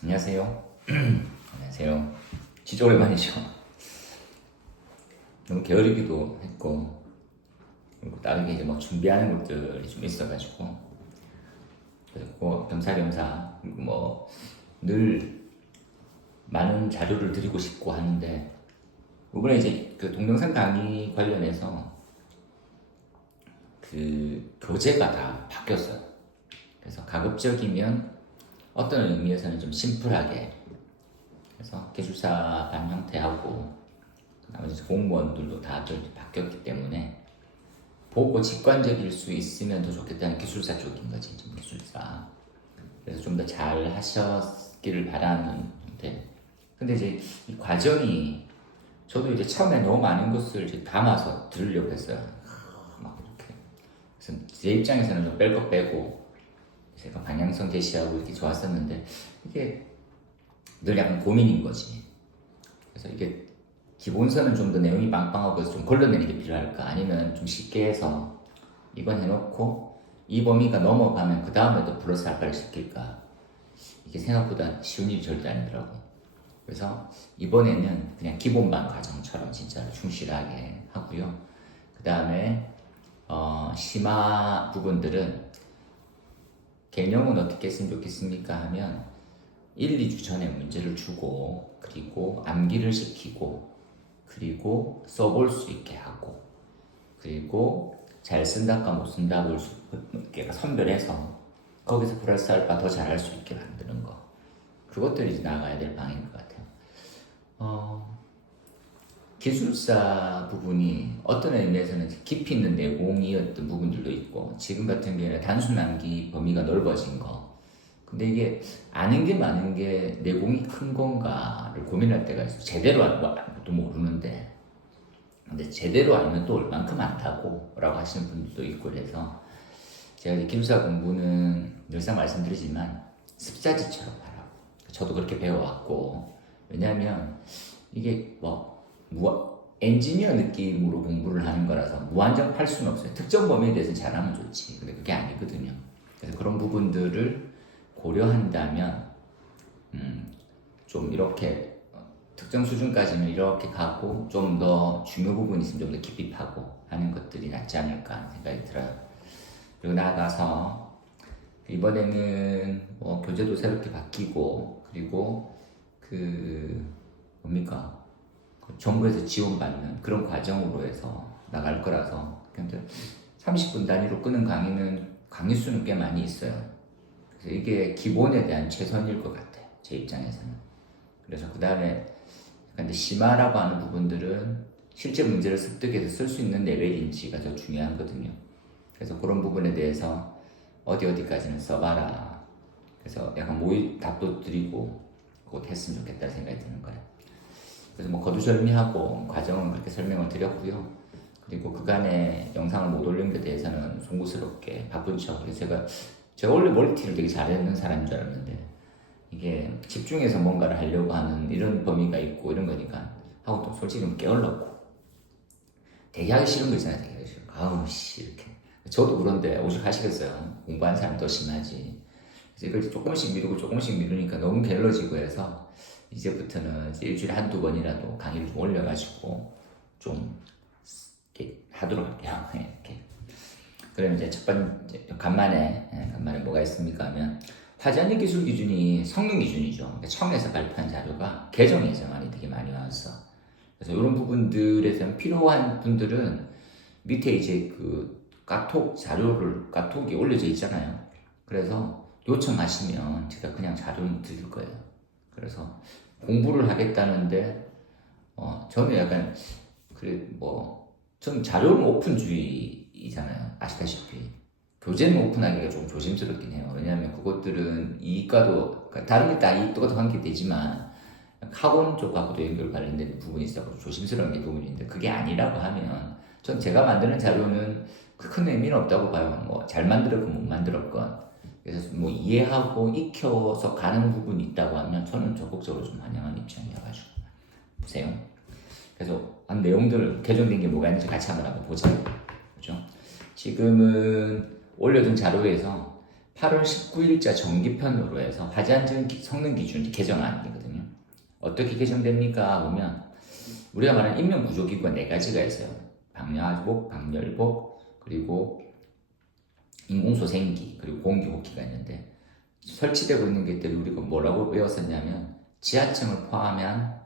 안녕하세요. 안녕하세요. 진짜 오랜만이죠. 너무 게으르기도 했고, 그리고 다르게 이제 뭐 준비하는 것들이 좀 있어가지고, 그래서 겸사겸사, 그리고 뭐 늘 많은 자료를 드리고 싶고 하는데, 이번에 이제 그 동영상 강의 관련해서 그 교재가 다 바뀌었어요. 그래서 가급적이면 어떤 의미에서는 좀 심플하게, 그래서 기술사 반 형태하고 나머지 공무원들도 다들 바뀌었기 때문에 보고 직관적일 수 있으면 더 좋겠다는 기술사 쪽인 거지, 좀 기술사. 그래서 좀 더 잘 하셨기를 바라는데, 근데 이제 이 과정이 저도 이제 처음에 너무 많은 것을 이제 담아서 들으려고 했어요. 막 이렇게. 그래서 제 입장에서는 좀 뺄 거 빼고 제가 방향성 제시하고 이렇게 좋았었는데 이게 늘 약간 고민인 거지. 그래서 이게 기본서는 좀 더 내용이 빵빵하고 좀 걸러내는 게 필요할까? 아니면 좀 쉽게 해서 이건 해놓고 이 범위가 넘어가면 그 다음에 또 플러스 알파를 시킬까? 이게 생각보다 쉬운 일이 절대 아니더라고. 그래서 이번에는 그냥 기본반 과정처럼 진짜로 충실하게 하고요. 그 다음에 심화 부분들은 개념은 어떻게 했으면 좋겠습니까 하면 1, 2주 전에 문제를 주고, 그리고 암기를 시키고, 그리고 써볼 수 있게 하고, 그리고 잘 쓴다까 못 쓴다를 선별해서 거기서 플러스 알파 더 잘할 수 있게 만드는 거, 그것들이 이제 나가야 될 방인 것 같아요. 기술사 부분이 어떤 의미에서는 깊이 있는 내공이었던 부분들도 있고, 지금 같은 경우에는 단순 암기 범위가 넓어진 거. 근데 이게 아는 게 많은 게 내공이 큰 건가를 고민할 때가 있어. 제대로 알고 것도 모르는데, 근데 제대로 알면 또 얼만큼 안다고 라고 하시는 분들도 있고, 그래서 제가 이제 기술사 공부는 늘상 말씀드리지만 습자지처럼 하라고. 저도 그렇게 배워왔고, 왜냐하면 이게 엔지니어 느낌으로 공부를 하는 거라서 무한정 팔 수는 없어요. 특정 범위에 대해서 잘하면 좋지. 근데 그게 아니거든요. 그래서 그런 부분들을 고려한다면, 좀 이렇게 특정 수준까지는 이렇게 가고, 좀 더 중요 부분이 있으면 좀 더 깊이 파고 하는 것들이 낫지 않을까 하는 생각이 들어요. 그리고 나아가서 이번에는 뭐 교재도 새롭게 바뀌고, 그리고 뭡니까? 정부에서 지원받는 그런 과정으로 해서 나갈 거라서, 근데 30분 단위로 끄는 강의는 강의 수는 꽤 많이 있어요. 그래서 이게 기본에 대한 최선일 것 같아요, 제 입장에서는. 그래서 그 다음에 근데 심화라고 하는 부분들은 실제 문제를 습득해서 쓸 수 있는 레벨인지가 더 중요하거든요. 그래서 그런 부분에 대해서 어디까지는 써봐라. 그래서 약간 모의 답도 드리고 그것 했으면 좋겠다 생각이 드는 거예요. 그래서 뭐 거두절미하고 과정은 그렇게 설명을 드렸고요. 그리고 그간에 영상을 못 올린 데 대해서는 송구스럽게 바쁜 척. 그래서 제가 원래 멀티를 되게 잘하는 사람인 줄 알았는데, 이게 집중해서 뭔가를 하려고 하는 이런 범위가 있고 이런 거니까 하고, 또 솔직히 좀 게을렀고 되게 하기 싫은 거 있잖아요. 되게 하기 싫은 거. 아우 씨 이렇게. 저도 그런데 오죽하시겠어요. 공부하는 사람 더 심하지. 그래서 이걸 조금씩 미루니까 너무 게을러지고 해서 이제부터는 이제 일주일에 한두 번이라도 강의를 좀 올려가지고 좀 이렇게 하도록 할게요. 이렇게. 그러면 이제 첫 번째 간만에 뭐가 있습니까 하면, 화전이 기술 기준이 성능 기준이죠. 그러니까 청에서 발표한 자료가 개정 예정안이 되게 많이 나왔어. 그래서 이런 부분들에서 필요한 분들은 밑에 이제 그 카톡이 올려져 있잖아요. 그래서 요청하시면 제가 그냥 자료는 드릴 거예요. 그래서 공부를 하겠다는데, 저는 약간 전 자료는 오픈주의잖아요. 아시다시피 교재는 오픈하기가 좀 조심스럽긴 해요. 왜냐하면 그것들은 이익과도, 다른 게 다 이익과도 관계되지만 학원 쪽하고도 연결 관련된 부분이 있어서 조심스러운 게 부분인데, 그게 아니라고 하면 전 제가 만드는 자료는 큰 의미는 없다고 봐요. 뭐 잘 만들었건 못 만들었건. 그래서 뭐 이해하고 익혀서 가는 부분이 있다고 하면 저는 적극적으로 좀 환영하는 입장이어가지고 보세요. 그래서 한 내용들 개정된 게 뭐가 있는지 같이 한번 보자. 그죠? 지금은 올려둔 자료에서 8월 19일자 정기편으로 해서 화재안전 성능 기준 개정안이거든요. 어떻게 개정됩니까? 보면 우리가 말하는 인명구조기구가 4가지가 있어요. 방화복, 방열복, 그리고 인공소생기, 그리고 공기호기가 있는데 설치되고 있는 것들이 우리가 뭐라고 외웠었냐면 지하층을 포함한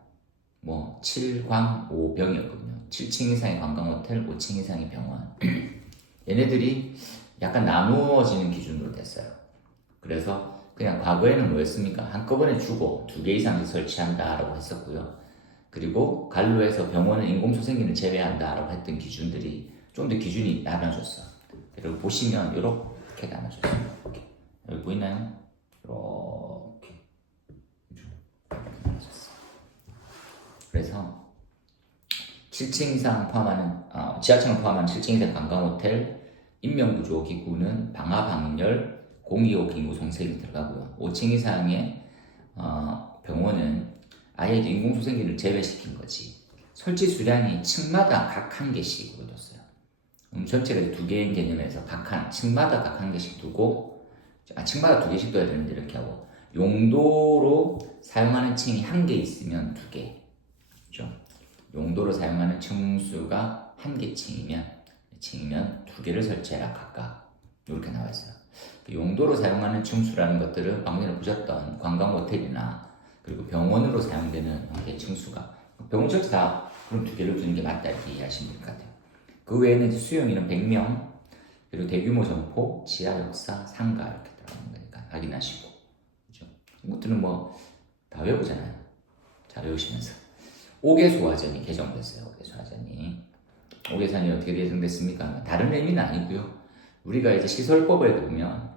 뭐 7광 5병이었거든요. 7층 이상의 관광호텔, 5층 이상의 병원. 얘네들이 약간 나누어지는 기준으로 됐어요. 그래서 그냥 과거에는 뭐였습니까? 한꺼번에 주고 2개 이상을 설치한다라고 했었고요. 그리고 관로에서 병원은 인공소생기는 제외한다라고 했던 기준들이 좀 더 기준이 나눠졌어. 그리고 보시면 이렇게 나눠졌어요. 이렇게. 여기 보이나요? 이렇게 나눠졌어. 그래서 7층 이상 포함하는 지하층을 포함한 7층 이상 관광호텔, 인명구조기구는 방화방열, 공기호기, 인공소생기 들어가고요. 5층 이상의 병원은 아예 인공소생기를 제외시킨 거지. 설치 수량이 층마다 각 한 개씩으로 뒀어요. 전체가 2개인 개념에서 층마다 각 한 개씩 두고, 층마다 2개씩 둬야 되는데 이렇게 하고, 용도로 사용하는 층이 1개 있으면 2개. 그죠? 용도로 사용하는 층수가 1개 층이면 2개를 설치해라 각각. 이렇게 나와 있어요. 용도로 사용하는 층수라는 것들은 방금 전에 보셨던 관광호텔이나 그리고 병원으로 사용되는 형태의 층수가 병원 전체 다 그럼 2개를 두는 게 맞다 이렇게 이해하시면 될 것 같아요. 그 외에는 수용인은 100명, 그리고 대규모 점포, 지하 역사, 상가 이렇게 들어가는 거니까 확인하시고. 그죠? 이것들은 뭐 다 외우잖아요. 잘 외우시면서. 5개 소화전이 개정됐어요. 5개 소화전이. 5개선이 어떻게 개정됐습니까? 다른 의미는 아니고요. 우리가 이제 시설법에 보면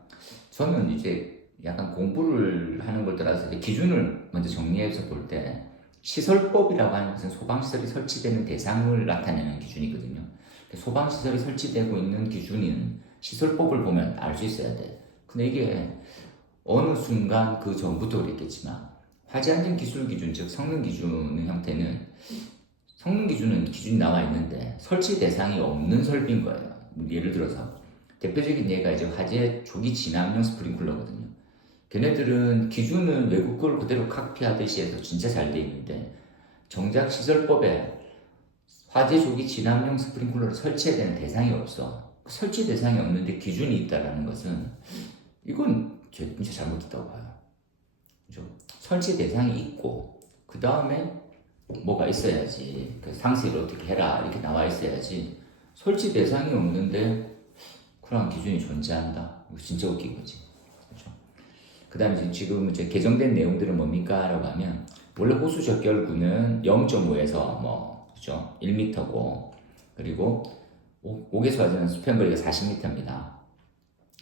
저는 이제 약간 공부를 하는 걸 따라서 이제 기준을 먼저 정리해서 볼 때 시설법이라고 하는 것은 소방시설이 설치되는 대상을 나타내는 기준이거든요. 소방시설이 설치되고 있는 기준인 시설법을 보면 알 수 있어야 돼. 근데 이게 어느 순간 그 전부터 그랬겠지만 화재안전기술기준, 즉 성능기준 형태는 성능기준은 기준이 나와 있는데 설치 대상이 없는 설비인 거예요. 예를 들어서 대표적인 예가 이제 화재 조기 진압용 스프링클러거든요. 걔네들은 기준은 외국 걸 그대로 카피하듯이 해서 진짜 잘 돼 있는데 정작 시설법에 화재 조기 진압용 스프링클러를 설치해야 되는 대상이 없어. 설치 대상이 없는데 기준이 있다는 것은 이건 진짜 잘못됐다고 봐요. 그죠? 설치 대상이 있고 그 다음에 뭐가 있어야지. 그 상세를 어떻게 해라 이렇게 나와 있어야지. 설치 대상이 없는데 그런 기준이 존재한다. 이거 진짜 웃긴 거지. 그렇죠? 그 다음에 지금 이제 개정된 내용들은 뭡니까? 라고 하면 원래 호수 적결구는 0.5에서 뭐 그죠? 1m고 그리고 5개소 화재는 수평거리가 40m입니다.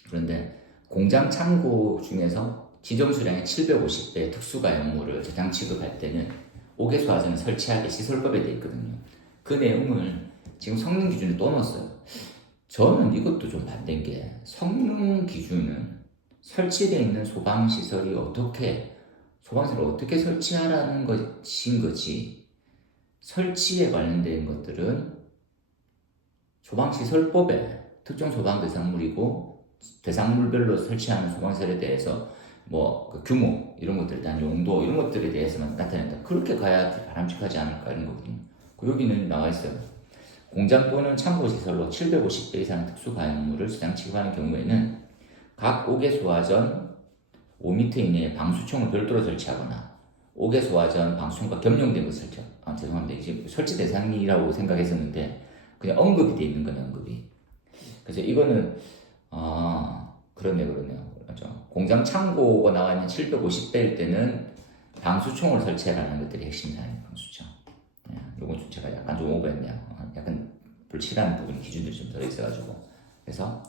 그런데 공장 창고 중에서 지정 수량의 750배 특수가용물을 저장 취급할 때는 5개소 화재는 설치하게 시설법에 되어 있거든요. 그 내용을 지금 성능 기준에 또 넣었어요. 저는 이것도 좀 반대인 게 성능 기준은 설치되어 있는 소방시설을 어떻게 설치하라는 것인 거지 설치에 관련된 것들은 소방시설법에 특정 소방대상물이고 대상물별로 설치하는 소방시설에 대해서 그 규모 이런 것들에 대한 용도 이런 것들에 대해서만 나타낸다. 그렇게 가야 바람직하지 않을까 이런 거거든요. 여기는 나와 있어요. 공장 또는 창고 시설로 750배 이상의 특수 가용물을 저장 취급하는 경우에는 각 5개 소화전 5m 이내에 방수총을 별도로 설치하거나 5개 소화전 방수총과 겸용된 것을 죄송합니다. 이제 설치 대상이라고 생각했었는데 그냥 언급이 돼 있는 거네 언급이. 그래서 이거는 그러네요. 그렇죠. 공장 창고가 나와 있는 750배일 때는 방수총을 설치해라는 것들이 핵심 사항이에요. 방수총. 요건 좀 제가 약간 좀 오버했네요. 약간 불칠한 부분 기준들이 좀 들어있어가지고 그래서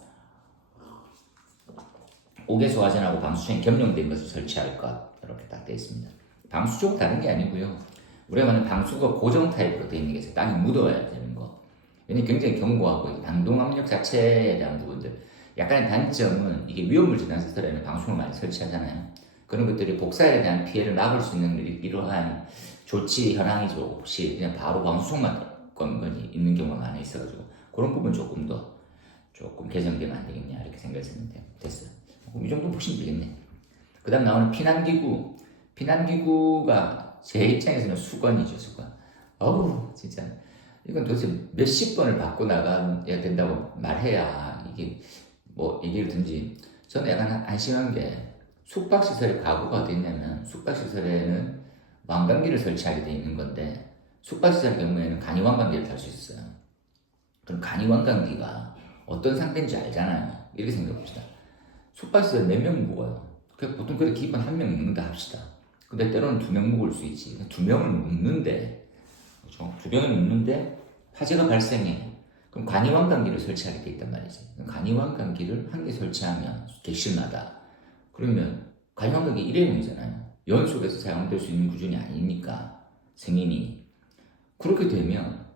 5개 소화전하고 방수총이 겸용된 것을 설치할 것 이렇게 딱 되어 있습니다. 방수총은 다른 게 아니고요. 우리가 말하는 방수가 고정 타입으로 되어 있는 게 있어요. 땅이 묻어야 되는 거. 왜냐면 굉장히 견고하고 방동압력 자체에 대한 부분들 약간의 단점은 이게 위험물 저장 시설에는 방수총을 많이 설치하잖아요. 그런 것들이 복사에 대한 피해를 막을 수 있는 이러한 조치 현황이 없이 그냥 바로 방수총만 건건이 있는 경우가 많이 있어가지고 그런 부분 조금 개정되면 안 되겠냐 이렇게 생각했었는데 됐어요. 이 정도 보시면 되겠네. 그 다음 나오는 피난기구. 피난기구가 제 입장에서는 수건이죠, 수건. 어우, 진짜. 이건 도대체 몇십 번을 받고 나가야 된다고 말해야 이게 뭐 얘기를 듣는지. 저는 약간 안심한 게 숙박시설의 가구가 어디 있냐면 숙박시설에는 왕관기를 설치하게 돼 있는 건데 숙박시설 경우에는 간이왕관기를 달 수 있어요. 그럼 간이왕관기가 어떤 상태인지 알잖아요. 이렇게 생각해 봅시다. 숙박시설 4명 묵어요. 보통 그렇게 기본 1명 묵는다 합시다. 근데 때로는 2명 묵을 수 있지. 2명을 묵는데, 그렇죠? 2명을 묵는데 화재가 발생해. 그럼 간이왕관기를 설치하게 돼 있단 말이지. 간이왕관기를 한 개 설치하면 객실마다 그러면 간이왕관기 1회용이잖아요. 연속해서 사용될 수 있는 구조이 아니니까 승인이 그렇게 되면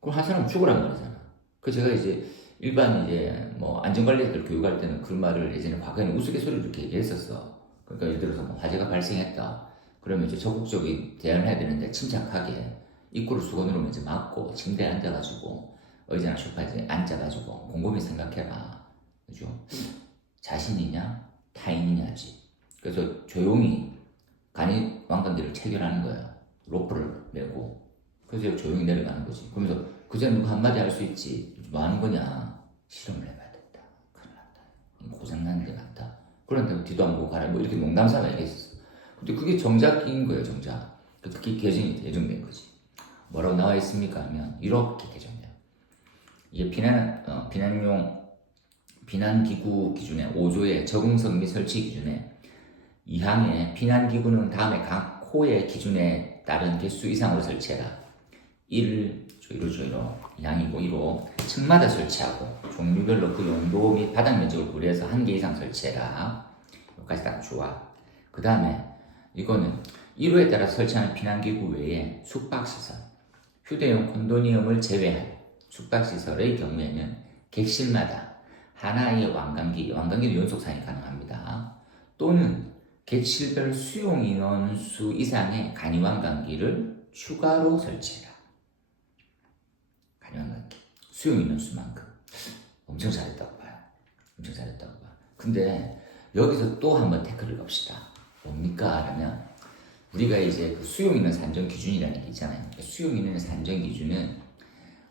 그럼 한 사람 죽으란 말이잖아. 그 제가 이제 일반 이제 뭐 안전관리들 교육할 때는 그런 말을 예전에 과거에는 우스갯소리로 이렇게 얘기했었어. 그러니까 예를 들어서 뭐 화재가 발생했다. 그러면 이제 적극적인 대응을 해야 되는데 침착하게 입구를 수건으로 이제 막고 침대에 앉아가지고 의자나 소파에 앉아가지고 곰곰이 생각해라. 그죠? 자신이냐 타인이냐지. 그래서 조용히 간이왕관기를 체결하는 거야. 로프를 메고. 그래서 조용히 내려가는 거지. 그러면서 그전에 누가 한마디 할 수 있지. 뭐 하는 거냐? 실험을 해봐야 된다. 큰일 난다. 고장나는 게 많다. 그런데 뒤도 안 보고 가라. 뭐 이렇게 농담 삼아 얘기했었어. 근데 그게 정작인 거예요, 정작. 그게 개정이 개정된 거지. 뭐라고 나와 있습니까? 하면 이렇게 개정돼요. 이게 비난기구 기준에 5조의 적응성 및 설치 기준에 2항에 비난기구는 다음에 각 호의 기준에 따른 개수 이상으로 설치해라. 1, 조이로 2항이고 1호 층마다 설치하고 종류별로 그 용도 및 바닥 면적을 고려해서 1개 이상 설치해라. 여기까지 딱 좋아. 그 다음에 이거는 1호에 따라 설치하는 비난기구 외에 숙박시설, 휴대용 콘도니움을 제외한 숙박시설의 경우에는 객실마다 하나의 왕관기는 연속 사용이 가능합니다. 또는 객실별 수용 인원수 이상의 간이왕관기를 추가로 설치해라. 간이왕관기 수용 인원수만큼. 엄청 잘했다고 봐요. 엄청 잘했다고 봐. 근데 여기서 또 한번 태클을 겁시다. 뭡니까? 라면 우리가 이제 그 수용 인원 산정 기준이라는 게 있잖아요. 수용 인원 산정 기준은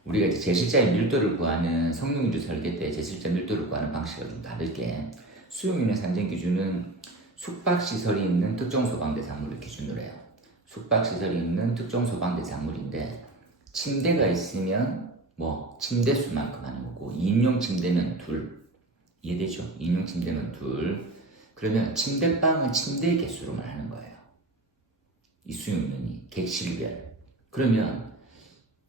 우리가 이제 제실자의 밀도를 구하는 성능유지 설계 때 제실자 밀도를 구하는 방식과 좀 다르게 수용 인원 산정 기준은 숙박시설이 있는 특정 소방 대상물을 기준으로 해요. 숙박시설이 있는 특정 소방 대상물인데 침대가 있으면 뭐 침대 수만큼 하는 거고 2인용 침대는 2 이해되죠? 2인용 침대는 2 그러면 침대방은 침대의 개수로만 하는 거예요. 이 수용인원이 객실별. 그러면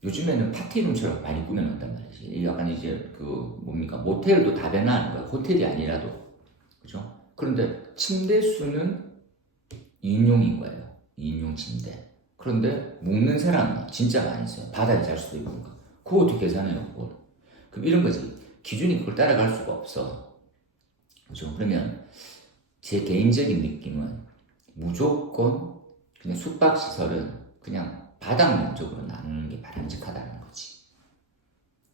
요즘에는 파티룸처럼 많이 꾸며놓는단 말이지. 약간 이제 그 뭡니까 모텔도 다 변화하는 거야. 호텔이 아니라도 그죠? 그런데 침대 수는 2인용인 거예요. 2인용 침대. 그런데 묵는 사람이 진짜 많이 있어요. 바닥에 잘 수도 있고 그거 어떻게 계산해요? 그걸? 그럼 이런 거지. 기준이 그걸 따라갈 수가 없어. 그죠? 그러면 제 개인적인 느낌은 무조건 그냥 숙박시설은 그냥 바닥 면적으로 나누는 게 바람직하다는 거지.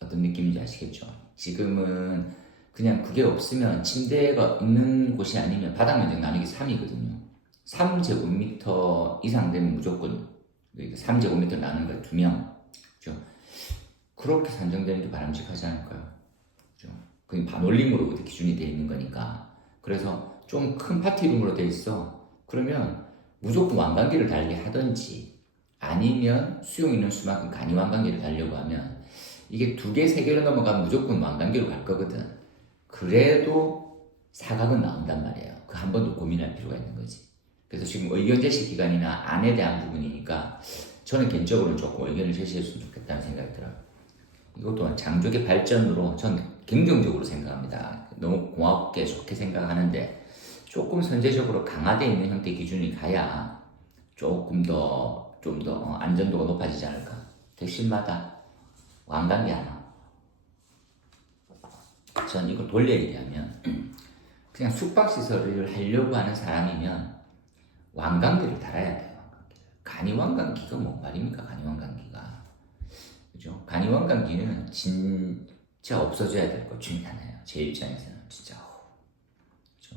어떤 느낌인지 아시겠죠? 지금은 그냥 그게 없으면 침대가 있는 곳이 아니면 바닥 면적 나누기 3이거든요. 3제곱미터 이상 되면 무조건 3제곱미터 나누는 거 2명. 그죠? 그렇게 산정되는 게 바람직하지 않을까요? 그죠? 그게 반올림으로 기준이 되어 있는 거니까. 그래서 좀 큰 파티룸으로 되어 있어. 그러면 무조건 왕관기를 달게 하든지 아니면 수용 인원수만큼 간이왕관기를 달려고 하면 이게 2개, 3개로 넘어가면 무조건 왕관기로 갈 거거든. 그래도 사각은 나온단 말이에요. 그 한 번 더 고민할 필요가 있는 거지. 그래서 지금 의견 제시 기간이나 안에 대한 부분이니까 저는 개인적으로는 조금 의견을 제시했으면 좋겠다는 생각이 들어요. 이것 또한 장족의 발전으로 전 긍정적으로 생각합니다. 너무 고맙게 좋게 생각하는데 조금 선제적으로 강화되어 있는 형태 기준이 가야 조금 더 안전도가 높아지지 않을까. 객실마다 왕관기 하나. 전 이걸 돌려 얘기하면 그냥 숙박시설을 하려고 하는 사람이면 왕관기를 달아야 돼요. 간이왕관기가 뭔 말입니까? 간이왕관기가. 그죠? 간이왕관기는 진짜 없어져야 될 것 중에 하나예요. 제 입장에서는 진짜. 그죠?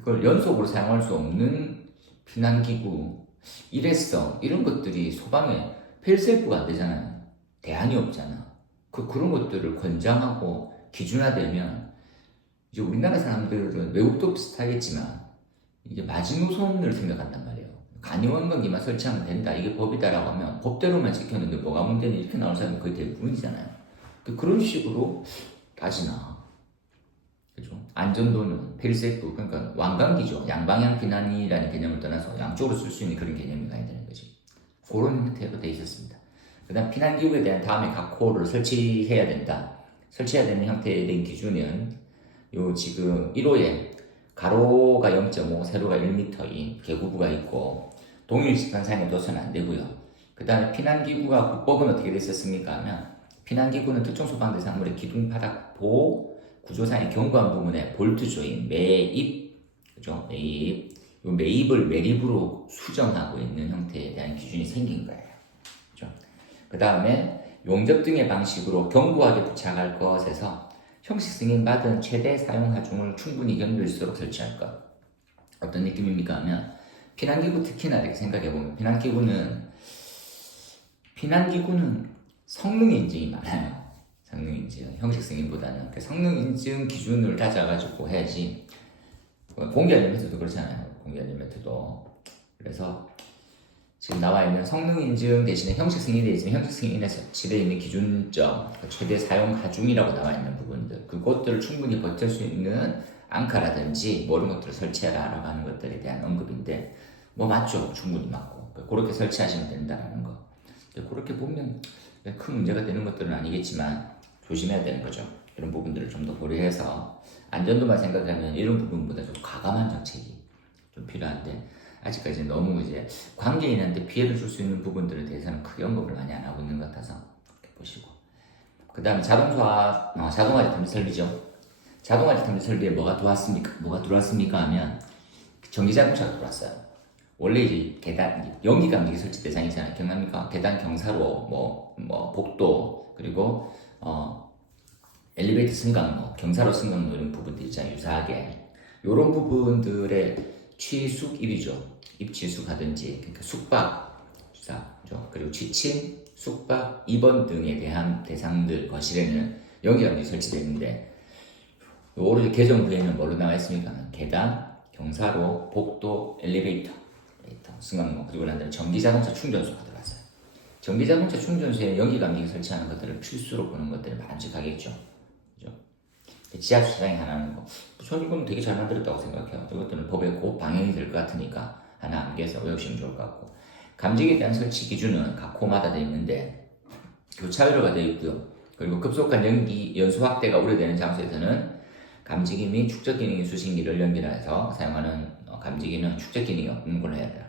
그걸 연속으로 사용할 수 없는 피난기구, 일회성 이런 것들이 소방에 펠셀프가 안 되잖아요. 대안이 없잖아. 그런 것들을 권장하고 기준화되면 이제 우리나라 사람들은 외국도 비슷하겠지만 이게 마지노선을 생각한단 말이에요. 간이원건기만 설치하면 된다. 이게 법이다라고 하면 법대로만 지켰는데 뭐가 문제니 이렇게 나올 사람이 거의 대부분이잖아요. 그런 식으로 따지나. 그죠? 안전도는 펠세프, 그러니까 왕관기죠. 양방향避난이라는 개념을 떠나서 양쪽으로 쓸 수 있는 그런 개념이 가야 되는 거지. 그런 형태로 되어 있었습니다. 그 다음 피난기구에 대한 다음에 각 호를 설치해야 된다. 설치해야 되는 형태에 대한 기준은 요 지금 1호에 가로가 0.5, 세로가 1m인 개구부가 있고 동일 직선상에 둬서는 안 되고요. 그 다음에 피난기구가 국법은 어떻게 됐었습니까 하면 피난기구는 특정 소방대상물의 기둥 바닥 보 구조상의 견고한 부분에 볼트 조인 매입, 그죠? 매입, 이 매입을 매립으로 수정하고 있는 형태에 대한 기준이 생긴 거예요. 그죠? 그 다음에 용접 등의 방식으로 견고하게 부착할 것에서 형식 승인받은 최대 사용 하중을 충분히 견딜 수 있도록 설치할 것. 어떤 느낌입니까 하면 피난기구 특히나 이렇게 생각해보면 피난기구는 성능 인증이 많아요. 성능 인증, 형식 승인보다는 성능 인증 기준을 따져가지고 해야지. 공개 알림 매트도 그렇잖아요. 공개 알림 매트도. 그래서 지금 나와 있는 성능 인증 대신에 형식 승인이 되어 있으면 형식 승인에 설치되어 있는 기준점, 최대 사용 하중이라고 나와 있는 부분들, 그것들을 충분히 버틸 수 있는 앙카라든지 뭐 이런 것들을 설치해라라고 하는 것들에 대한 언급인데 뭐 맞죠. 충분히 맞고 그렇게 설치하시면 된다라는 거. 그렇게 보면 큰 문제가 되는 것들은 아니겠지만 조심해야 되는 거죠. 이런 부분들을 좀 더 고려해서 안전도만 생각하면 이런 부분보다 좀 과감한 정책이 좀 필요한데 아직까지 너무 이제 관계인한테 피해를 줄 수 있는 부분들에 대해서는 크게 언급을 많이 안 하고 있는 것 같아서 이렇게 보시고, 그 다음에 자동화재 탐지 설비죠. 자동화재 탐지 설비에 뭐가 들어왔습니까 하면 전기자동차가 들어왔어요. 원래 이제 계단 연기 감지기 설치 대상이잖아요. 기억납니까? 계단 경사로 복도 그리고 엘리베이터 승강로, 경사로 승강로 이런 부분들 있잖아요. 유사하게 이런 부분들의 취숙입이죠. 입취숙하든지 그러니까 숙박 주사죠. 그리고 취침, 숙박, 입원 등에 대한 대상들 거실에는 연기감지 설치되는데 오히려 개정 후에는 뭘로 나와 있습니까? 계단, 경사로, 복도, 엘리베이터, 승강로 그리고 난 다음에 전기자동차 충전소가 들어갔어요. 전기자동차 충전소에 연기감지기 설치하는 것들을 필수로 보는 것들이 바람직하겠죠. 그죠? 지하 주차장에 하나는 거. 저는 이건 되게 잘 만들었다고 생각해요. 이것들은 법에 곧 방영이 될 것 같으니까 하나 암기해서 외우시면 좋을 것 같고. 감지기에 대한 설치 기준은 각 호마다 되어 있는데 교차로가 되어 있고요. 그리고 급속한 연수 확대가 우려되는 장소에서는 감지기 및 축적 기능의 수신기를 연결해서 사용하는 감지기는 축적 기능이 없는 걸로 해야 돼요.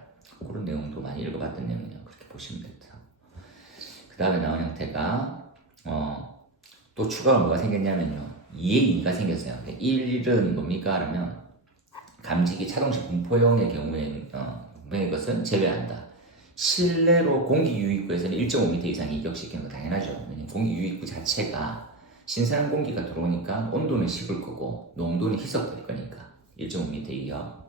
그런 내용도 많이 읽어봤던 내용이에요. 그렇게 보시면 됩니다. 그 다음에 나온 형태가 또 추가로 뭐가 생겼냐면요. 2에 2가 생겼어요. 1은 뭡니까? 그러면 감지기 차동식 분포용의 경우에는 분포의 것은 제외한다. 실내로 공기 유입구에서는 1.5m 이상 이격시키는 거 당연하죠. 왜냐면 공기 유입구 자체가 신선한 공기가 들어오니까 온도는 식을 거고 농도는 희석될 거니까 1.5m 이격.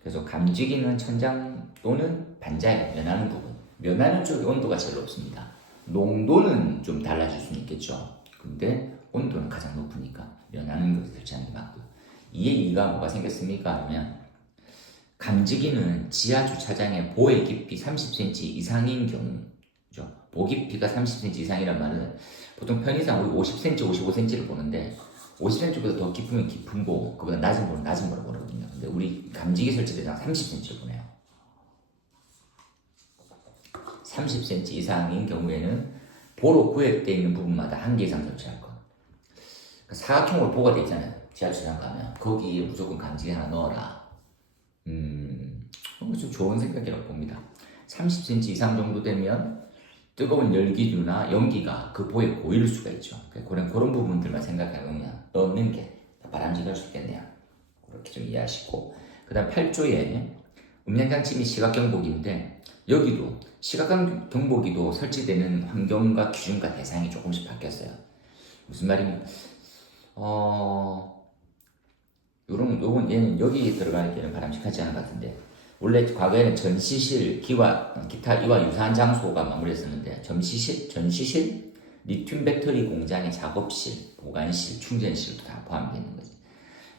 그래서 감지기는 천장 또는 반자에 면하는 부분. 면하는 쪽에 온도가 제일 높습니다. 농도는 좀 달라질 수는 있겠죠. 근데 온도는 가장 높으니까 면하는 것을 설치하는 게 맞고요. 2에 2가 뭐가 생겼습니까? 하면 감지기는 지하 주차장의 보의 깊이 30cm 이상인 경우죠. 보 깊이가 30cm 이상이란 말은 보통 편의상 우리 50cm, 55cm를 보는데 50cm보다 더 깊으면 깊은 보, 그보다 낮은 보는 낮은 보를 보거든요. 근데 우리 감지기 설치 대상 30cm를 보내요. 30cm 이상인 경우에는 보로 구획되어 있는 부분마다 한 개 이상 설치할 것. 사각형으로 보가 되어 있잖아요. 지하주차장 가면 거기에 무조건 감지기 하나 넣어라. 좀 좋은 생각이라고 봅니다. 30cm 이상 정도 되면 뜨거운 열기류나 연기가 그 보에 고일 수가 있죠. 그런 부분들만 생각해보면 넣는 게 바람직할 수 있겠네요. 그렇게 좀 이해하시고, 그 다음 8조에 음향장치 및 시각경보기인데 여기도 시각경보기도 설치되는 환경과 기준과 대상이 조금씩 바뀌었어요. 무슨 말이냐? 요건 얘는 여기 들어가는 게는 바람직하지 않은 것 같은데, 원래 과거에는 전시실, 기타 이와 유사한 장소가 마무리했었는데, 전시실, 리튬 배터리 공장의 작업실, 보관실, 충전실도 다 포함되어 있는 거지.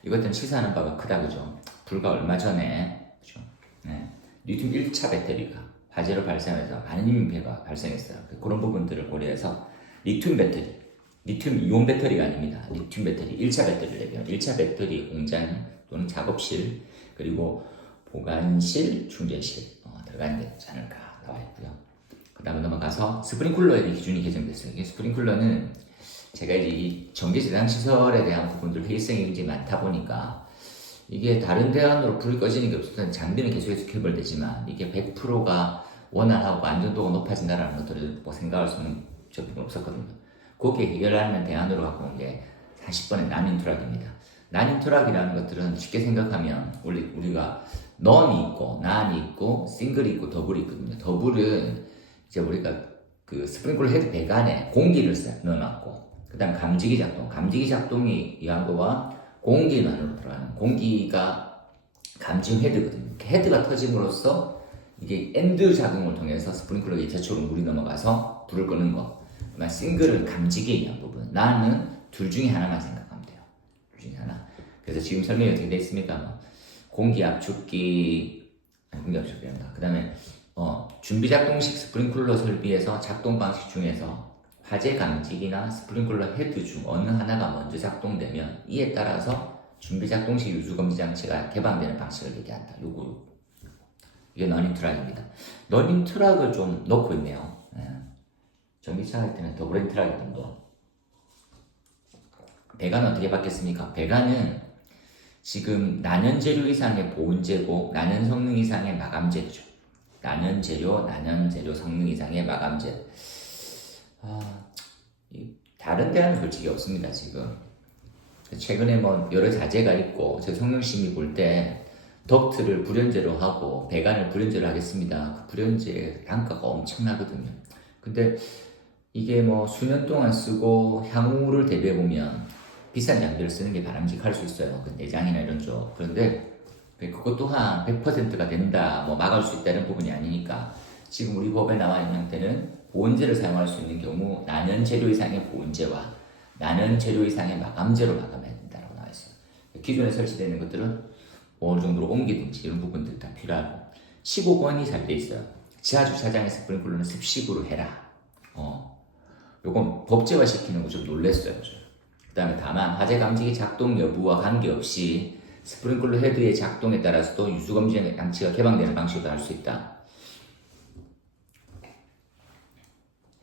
이것들은 시사하는 바가 크다, 그죠? 불과 얼마 전에, 그죠? 네. 리튬 1차 배터리가 화재로 발생해서 많은 인명피해가 발생했어요. 그런 부분들을 고려해서 리튬 배터리, 리튬 이온 배터리가 아닙니다. 리튬 배터리, 1차 배터리를 얘기해요. 1차 배터리 공장 또는 작업실, 그리고 보관실, 충전실 들어가는 게 있지 않을까 나와 있고요. 그 다음에 넘어가서 스프링쿨러에 대한 기준이 개정됐어요. 이게 스프링쿨러는 제가 이제 이 전기 저장 시설에 대한 부분들 회의성이 굉장히 많다 보니까 이게 다른 대안으로 불이 꺼지는 게 없어서 장비는 계속해서 개발되지만 이게 100%가 원활하고 안전도가 높아진다는 것들을 뭐 생각할 수는 접근은 없었거든요. 거기에 해결하는 대안으로 갖고 온 게 40번의 난임 트락입니다. 난임 트락이라는 것들은 쉽게 생각하면 우리가 넌이 있고 난이 있고 싱글이 있고 더블이 있거든요. 더블은 이제 우리가 그 스프링클러 헤드 배관에 공기를 넣어놨고, 그 다음 감지기 작동이 이한 거와 공기는 안으로 들어가는, 공기가 감지 헤드거든요. 헤드가 터짐으로써 이게 엔드 작용을 통해서 스프링클러 2차적으로 물이 넘어가서 불을 끄는 거. 그다음 싱글은 감지기에 의한 부분. 나는 둘 중에 하나만 생각하면 돼요. 둘 중에 하나. 그래서 지금 설명이 어떻게 되어 있습니까? 공기압축기, 공기압축기란다. 그 다음에 준비 작동식 스프링클러 설비에서 작동 방식 중에서 화재 감지기나 스프링클러 헤드 중 어느 하나가 먼저 작동되면 이에 따라서 준비 작동식 유수 검지 장치가 개방되는 방식을 얘기한다. 이게 너닝 트락입니다. 너닝 트락을 좀 넣고 있네요. 전기차 할 때는 더블 트락이던데. 배관은 어떻게 바뀌었습니까? 배관은 지금 난연 재료 이상의 보온재고 난연 성능 이상의 마감재죠. 난연 재료 성능 이상의 마감재. 다른 데는 솔직히 없습니다, 지금. 최근에 뭐 여러 자재가 있고, 제 성능심이 볼 때 덕트를 불연제로 하고 배관을 불연제로 하겠습니다. 그 불연제 단가가 엄청나거든요. 근데 이게 뭐 수년 동안 쓰고 향후를 대비해 보면 비싼 장비를 쓰는 게 바람직할 수 있어요. 그 내장이나 이런 쪽. 그런데 그것 또한 100%가 된다, 뭐 막을 수 있다 이런 부분이 아니니까 지금 우리 법에 나와 있는 형태는 보온재를 사용할 수 있는 경우 난연 재료 이상의 보온재와 난연 재료 이상의 마감재로 마감해야 된다고 나와 있어요. 기존에 설치되어 있는 것들은 어느 정도로 옮기든지 이런 부분들 다 필요하고 15번이 잘 돼 있어요. 지하주차장의 스프링클러는 습식으로 해라. 요건 법제화 시키는 거 좀 놀랬어요. 그 다음에 다만 화재 감지기 작동 여부와 관계없이 스프링클러 헤드의 작동에 따라서도 유수검지 장치가 개방되는 방식으로 할 수 있다.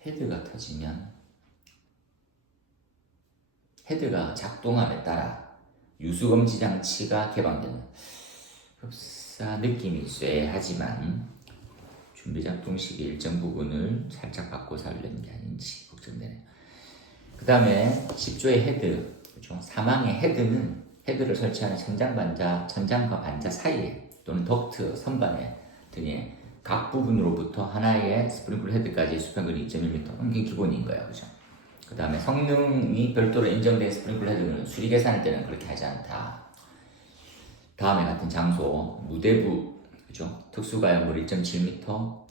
헤드가 터지면 헤드가 작동함에 따라 유수검지 장치가 개방되는 흡사 느낌이 쎄하지만 준비 작동식의 일정 부분을 살짝 바꿔서 하려는 게 아닌지 걱정되네요. 그 다음에 10조의 헤드, 그렇죠? 사망의 헤드를 설치하는 천장과 반자 사이에 또는 덕트, 선반에 등의 각 부분으로부터 하나의 스프링클러 헤드까지 수평거리 2.1m, 이게 기본인 거예요, 그렇죠? 그 다음에 성능이 별도로 인정된 스프링클러 헤드는 수리 계산할 때는 그렇게 하지 않다. 다음에 같은 장소, 무대부, 그죠? 특수가용물 1.7m,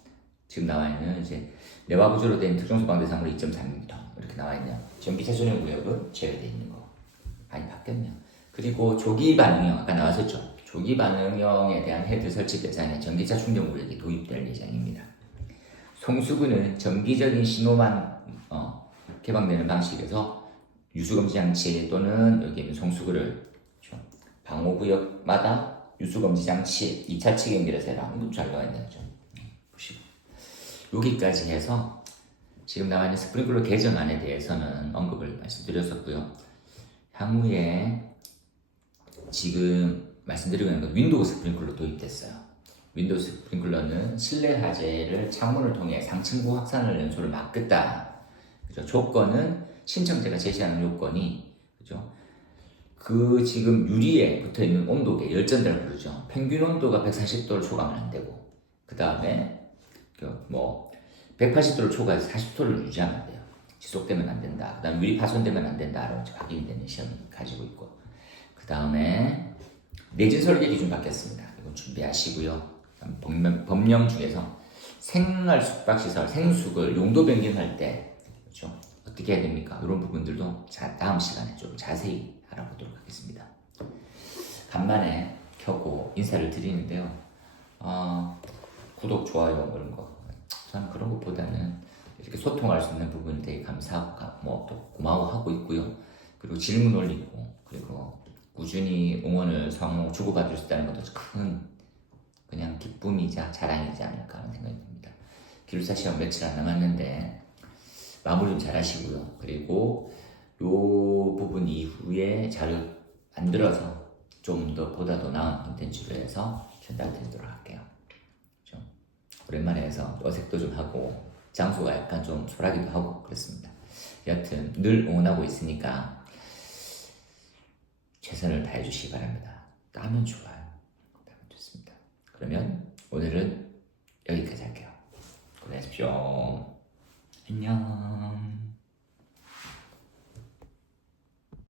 지금 나와 있는 이제 내화 구조로 된 특정 소방 대상물 2.3m 이렇게 나와 있네요. 전기차 전용 구역은 제외되어 있는 거. 많이 바뀌었네요. 그리고 조기 반응형, 아까 나왔었죠? 조기 반응형에 대한 헤드 설치 대상에 전기차 충전 구역이 도입될 예정입니다. 송수구는 정기적인 신호만 개방되는 방식에서 유수검지 장치 또는 여기 있는 송수구를 방호구역마다 유수검지 장치 2차 측 연결해서 해라. 이거 잘 나와 있네요. 보시고 여기까지 해서 지금 나와 있는 스프링클러 개정안에 대해서는 언급을 말씀드렸었고요. 향후에 지금 말씀드리고 있는 건 윈도우 스프링클러 도입됐어요. 윈도우 스프링클러는 실내 화재를 창문을 통해 상층부 확산을 연소를 막겠다. 그죠? 조건은 신청자가 제시하는 요건이, 그죠? 그 지금 유리에 붙어 있는 온도계, 열전대를 부르죠. 평균 온도가 140도를 초과하면 안 되고, 그 다음에 180도를 초과해서 40도를 유지하면 안 돼요. 지속되면 안 된다. 그 다음에 유리 파손되면 안 된다라고 확인이 되는 시험을 가지고 있고, 그 다음에 내진 설계 기준 바뀌었습니다. 이건 준비하시고요. 법령 중에서 생활 숙박시설 생숙을 용도 변경할 때 그렇죠? 어떻게 해야 됩니까? 이런 부분들도 다음 시간에 좀 자세히 알아보도록 하겠습니다. 간만에 켜고 인사를 드리는데요. 구독, 좋아요 이런 거 저는 그런 것보다는 이렇게 소통할 수 있는 부분이 되게 감사하고 또 고마워하고 있고요. 그리고 질문 올리고 그리고 꾸준히 응원을 상호 주고받을 수 있다는 것도 큰 그냥 기쁨이자 자랑이지 않을까 하는 생각이 듭니다. 기숙사 시험 며칠 안 남았는데 마무리 좀 잘 하시고요. 그리고 요 부분 이후에 잘 만들어서 좀 더 보다 더 나은 콘텐츠로 해서 전달드리도록 할게요. 좀 오랜만에 해서 어색도 좀 하고 장소가 약간 좀 소라기도 하고 그렇습니다. 여하튼 늘 응원하고 있으니까 최선을 다해 주시기 바랍니다. 따면 좋아요. 따면 좋습니다. 그러면 오늘은 여기까지 할게요. 고생하십시오.